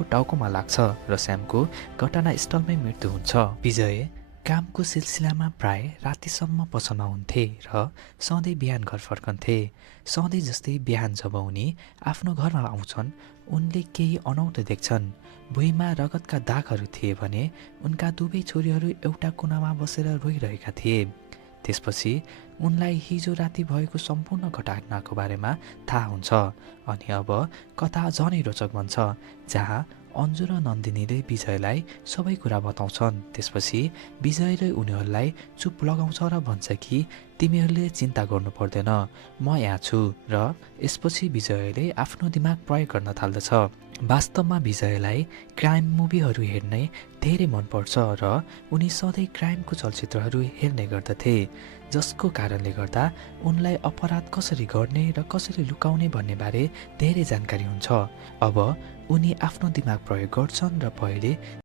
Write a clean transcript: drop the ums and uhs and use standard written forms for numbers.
श्यामको टाउकोमा लाग्छ र श्यामको घटनास्थलमै मृत्यु हुन्छ। विजय कामको सिलसिलामा प्राय रातिसम्म पसलमा हुन्थे र सधैँ बिहान घर फर्कन्थे। सधैँ जस्तै बिहान जब उनी आफ्नो घरमा आउँछन् उनले केही अनौठो देख्छन्। भुइँमा रगतका दागहरू थिए भने उनका दुवै छोरीहरू एउटा कुनामा बसेर रोइरहेका थिए। त्यसपछि उनलाई हिजो राति भएको सम्पूर्ण घटनाको बारेमा थाहा हुन्छ। अनि अब कथा झनै रोचक बन्छ, जहाँ अन्जु र नन्दिनीले विजयलाई सबै कुरा बताउँछन्। त्यसपछि विजयले उनीहरूलाई चुप लगाउँछ र भन्छ कि तिमीहरूले चिन्ता गर्नु पर्दैन, म यहाँ छु। र यसपछि विजयले आफ्नो दिमाग प्रयोग गर्न थाल्दछ। वास्तवमा विजयलाई क्राइम मुभीहरू हेर्नै धेरै मनपर्छ र उनी सधैँ क्राइमको चलचित्रहरू हेर्ने गर्दथे, जसको कारणले गर्दा उनलाई अपराध कसरी गर्ने र कसरी लुकाउने भन्ने बारे धेरै जानकारी हुन्छ। अब उनी आफ्नो दिमाग प्रयोग गर्छन् र पहिले